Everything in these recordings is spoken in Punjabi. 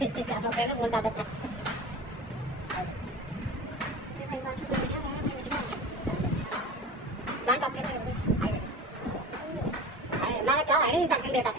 Kalau saya mau kata apa? Jangan tak kena. Nah, cakap ini tak kena tak.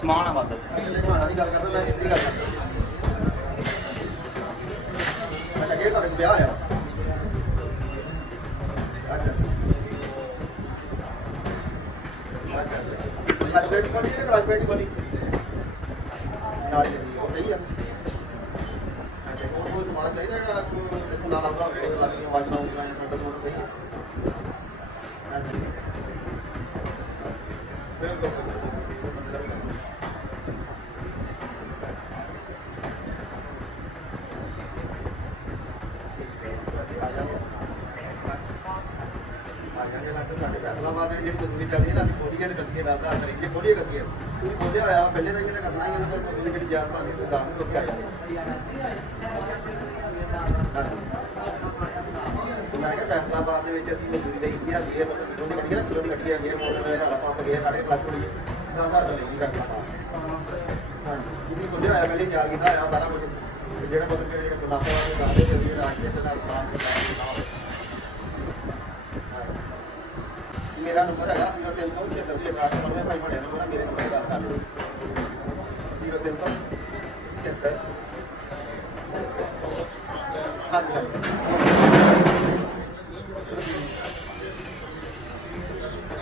ਸਮਾਨ ਆ ਬਸ ਪਿਛਲੇ ਜਮਾਨਾ ਦੀ ਗੱਲ ਕਰਦਾ ਮੈਂ ਇਸ ਦੀ ਗੱਲ ਕਰਦਾ ਅੱਛਾ ਇਹ ਤੁਹਾਡੇ ਵਿਆਹ ਆ ਅੱਛਾ ਅੱਛਾ ਅੱਜ ਬੇਟੀ ਵਾਲੀ ਹੈ ਕਿ ਬੇਟੀ ਵਾਲੀ ਨਾਲ ਉਹ ਸਹੀ ਆ ਅੱਛਾ ਉਹ ਸਮਾਨ ਚਾਹੀਦਾ ਜਿਹੜਾ ਇਸ ਨਾਲ ਆਪਦਾ ਹੋਵੇ ਲੱਗਦੀ ਆਵਾਜ਼ ਨਾ ਆਉਂਦੀ ਸਾਡਾ ਮੋਟਰ ਸਹੀ ਹੈ ਅੱਛਾ ਬਿਲਕੁਲ ਸਾਡੇ ਫੈਸਲਾਬਾਦ ਜਿਹੜੀ ਮਜ਼ਦੂਰੀ ਚੱਲਦੀ ਨਾ ਅਸੀਂ ਕੋਡੀਆਂ ਦੇ ਕਸੀਏ ਦੱਸਦਾ ਤਰੀਕੇ ਕੋਡੀਆਂ ਕਸੀਏ ਤੁਸੀਂ ਬੋਲਿਆ ਹੋਇਆ ਪਹਿਲੇ ਤਾਂ ਇਹਨੇ ਕਸਣਾ ਹੀ ਇਹਦਾ ਪਰ ਕੋਈ ਜਿਹੜੀ ਜਾਤ ਭਾਂਦੀ ਕੋਈ ਦੱਸ ਨਹੀਂ ਉੱਥੇ ਆ ਜਾਂਦੇ ਮੈਂ ਕਿਹਾ ਫੈਸਲਾਬਾਦ ਦੇ ਵਿੱਚ ਅਸੀਂ ਮਜ਼ਦੂਰੀ ਲਈ ਸੀ ਆਦੀ ਹੈ ਬਸ ਉਹਦੀ ਗੱਡੀ ਨਾ ਕਿਲੋ ਦੀ ਗੱਡੀ ਆ ਗਈ ਮੋਟਰ ਦੇ ਘਰ ਆਪਾਂ ਗਏ ਸਾਡੇ ਕਲਾਸ ਕੋਲ 10,000 ਰੁਪਏ ਲਈ ਰੱਖਿਆ ਹਾਂਜੀ ਤੁਸੀਂ ਬੋਲਿਆ ਹੋਇਆ ਪਹਿਲੇ ਤਿਆਰ ਕੀਤਾ ਹੋਇਆ ਸਾਰਾ ਕੁਝ ਜਿਹੜਾ ਬਸ ਜਿਹੜੇ ਗੁਨਾਹਾਂ ਵਾਲੇ ਕਰਦੇ ਨੇ ਉਹ ਰਾਜੇ ਦੇ ਨਾਲ ਕੰਮ ਕਰਦੇ ਮੇਰਾ ਨੰਬਰ ਹੈਗਾ 0376 9 ਭਾਈ ਬਣਿਆ ਨੰਬਰ ਮੇਰੇ ਨੰਬਰ ਦਾ ਕਰ ਲਓ 0376 ਹਾਂਜੀ ਹਾਂਜੀ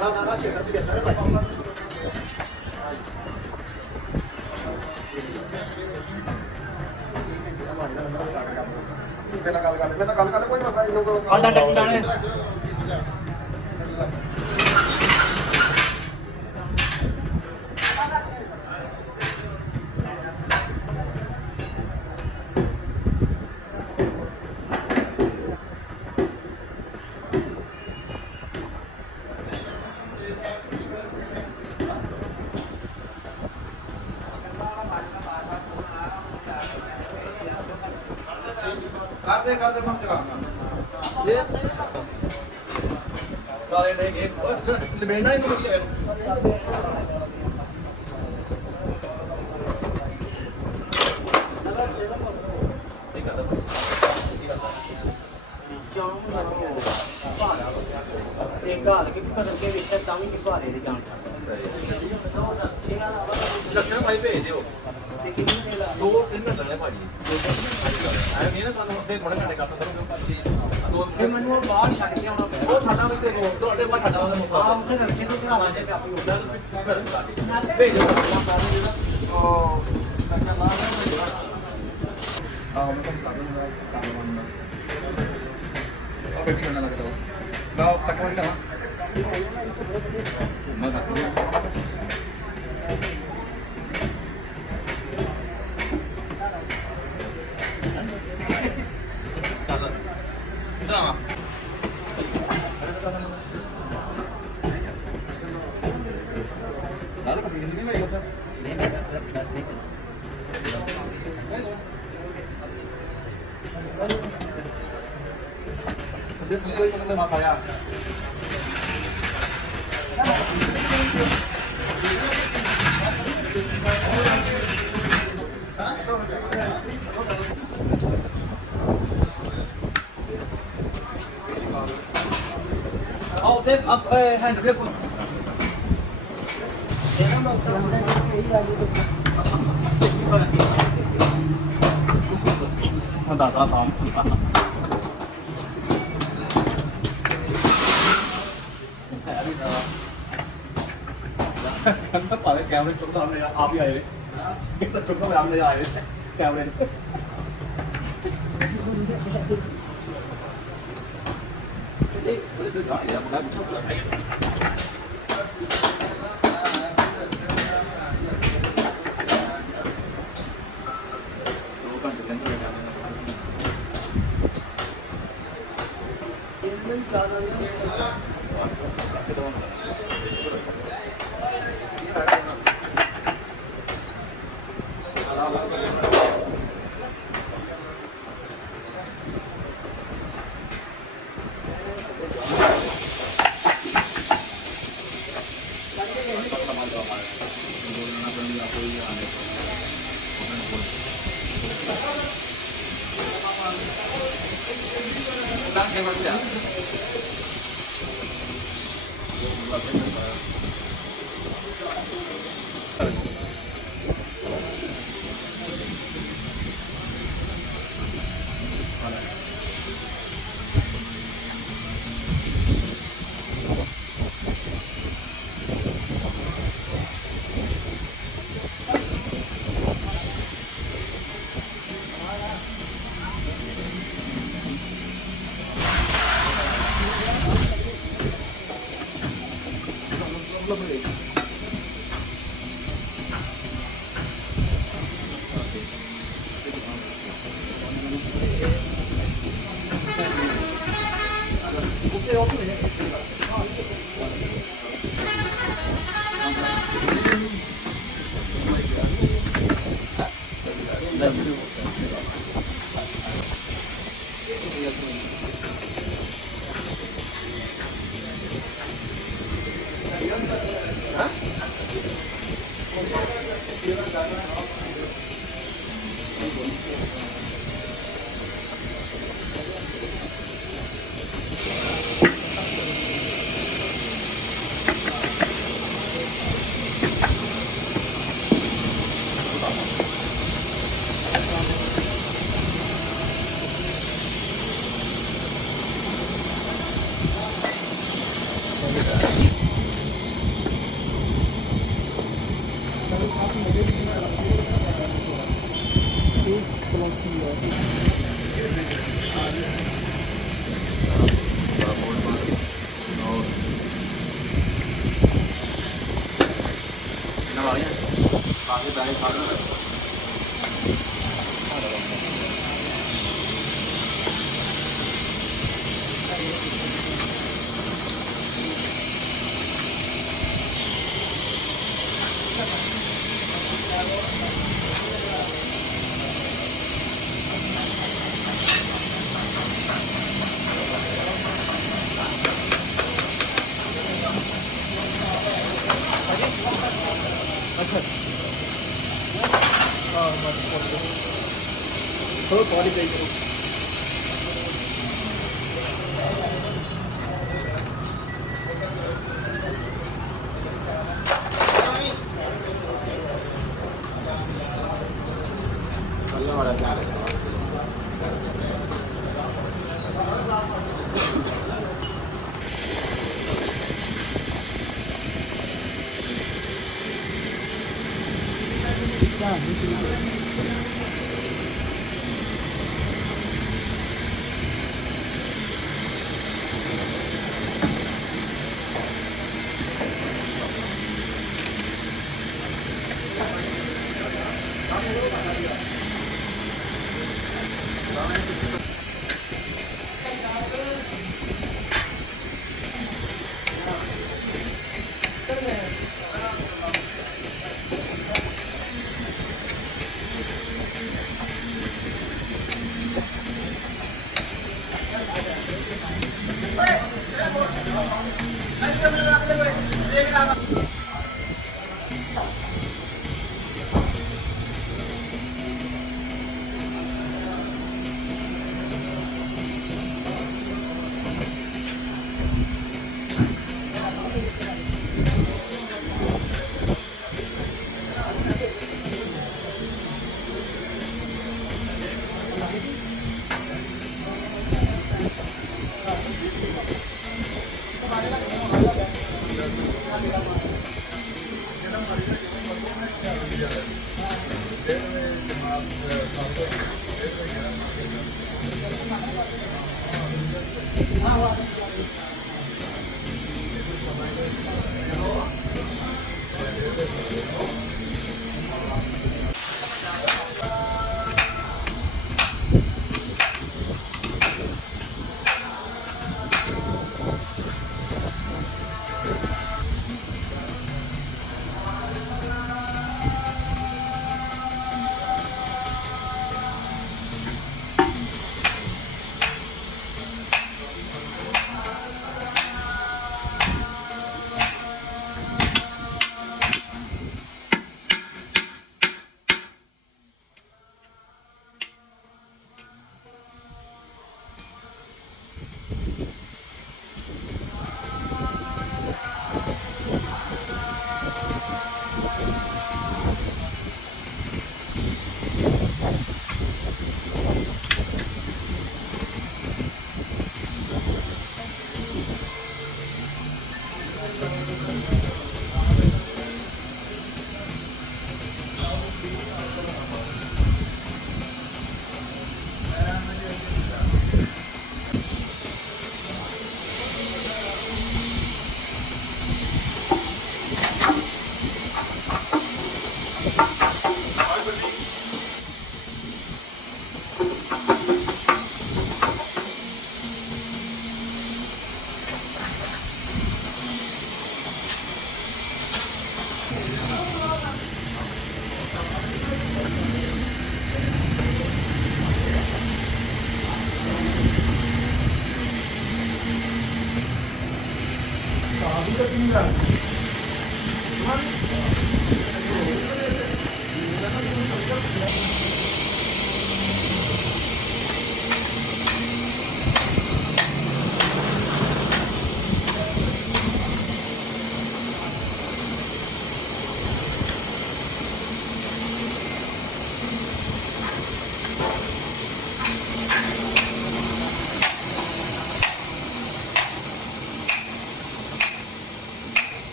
ਨਾ 75 ਭਾਈ ਪਹਿਲਾਂ ਗੱਲ ਕਰ ਕੋਈ ਮਸਲਾ ਨਹੀਂ ਲੋਕ ਆਡਾ ਟੱਕੀ ਲਾਣੇ ਕਰਦੇ ਮੈਂ ਚਲਾ ਇਹ ਕਾਲੇ ਦੇ ਇੱਕ ਲਿਬੇਣਾ ਇਹਨੂੰ ਵਧੀਆ ਠੀਕ ਆ ਤੇ ਘਾਲ ਕੇ ਬਦਲ ਕੇ ਵੇਖਿਆ ਤਾਂ ਵੀ ਭਾਰੇ ਦੇ ਜਾਣ ਲੱਖਣ ਭਾਈ ਭੇਜ ਦਿਓ ਤੇ ਕਿੰਨੇ ਦੇ ਲਾ 2-3 ਮਿੰਟ ਲੱਗਣੇ ਭਾਜੀ ਐ ਨਹੀਂ ਨਾ ਤੁਹਾਨੂੰ ਉੱਥੇ ਬੜੇ ਘੰਟੇ ਕਰ ਦੋ ਤੇ ਮੈਨੂੰ ਉਹ ਬਾਹਰ ਛੱਡ ਕੇ ਆਉਣਾ ਪਿਆ ਉਹ ਸਾਡਾ ਵੀ ਤੇ ਤੁਹਾਡੇ ਬਾਅਦ ਸਾਡਾ ਉਹਦਾ ਮੁਸਾ ਆਪ ਉੱਥੇ ਰੱਖੇ ਤੋਂ ਚੜਾਵਾ ਜੇ ਆਪੀ ਉੱਡਾ ਭੇਜ ਦਿਓ ਉਹ ਕੱਟਾ ਬਾਹਰ ਆਹ ਮੈਂ ਤੁਹਾਨੂੰ ਕਰ ਦੂੰਗਾ ਕੰਮ ਕਰਨਾ ਉਹ ਬੇਟੀ ਕਰਨਾ ਲੱਗਦਾ ਮੈਂ ਪਟਵਾਰੀ ਕਰਾਂ ਮੈਂ ਕਰ Sama. Lalu kami kesini lagi apa? Dia beli sama sama saya. Thế hai được biết không? Đã ra xóm. Các bạn ấy kéo lên chúng ta này áp vậy. Chúng ta làm này vậy. Kéo lên. Đi, tôi gọi là một cái chút rồi. ਇਹਨਾਂ ਵਾਲੀਆਂ ਆਗੇ ਬੈਗ ਖਾ ਲਓ थोड़ा पानी चाहिए ਕੱਲਾ ਵਾਲਾ ਪਿਆਰ ਹੈ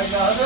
ਭਾਈ ਨਾਦ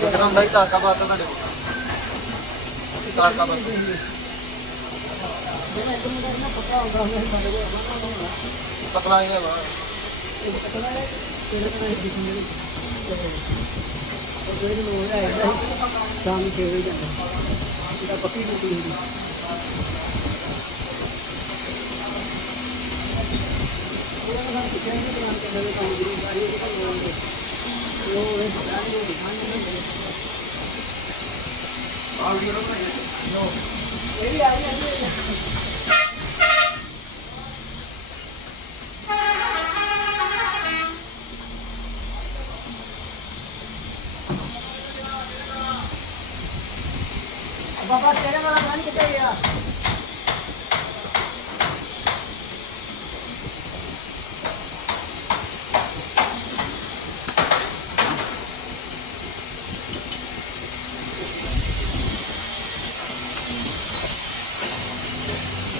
ਕਿਹੜਾ ਹੁੰਦਾ ਤਾਰ ਕਾ ਬਾਤ ਤੁਹਾਡੇ ਕੋਲ ਤਾਰ ਕਾ ਬਾਤ ਪਤਲਾ ਹੀ ਹੈ ਵਾ ਸ਼ਾਮ ਨੂੰ 6 ਵਜੇ ਜਾਂਦਾ ਇਹਦਾ ਪੱਕੀ ਡਿਊਟੀ ਹੁੰਦੀ ਉਹਨਾਂ ਦਾ ਕਿਹਾ ਨਹੀਂ ਦੁਕਾਨ ਤੇ ਨਵੇਂ ਕੰਮ ਦੀ ਸਾਰੀ ਉਹ ਕੰਮ ਹੋਣਗੇ ਉਹ ਸਾਰੀ ਉਹ ਦੁਕਾਨ ਨਹੀਂ ਆਹ ਵੀਡੀਓ ਨਾ ਬਣਾਈ ਇਹ ਵੀ ਆ ਰਹੀ ਹੈ बाबा तेरे वाला धान कितना गया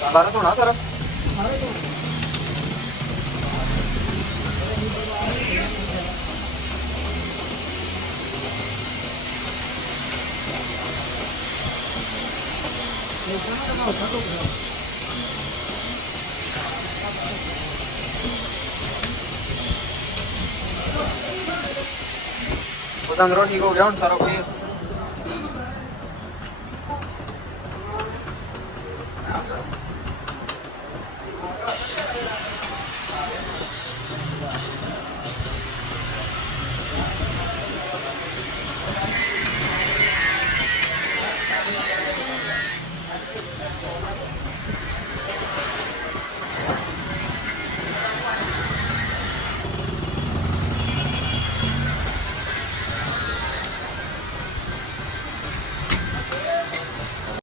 ਬਾਰਾ ਧੋਣਾ ਸਰ सारे तो ये खाना का उठा दो ਉਹਦਾ ਅੰਦਰੋਂ ਠੀਕ ਹੋ ਗਿਆ ਹੁਣ ਸਾਰਾ ਓਕੇ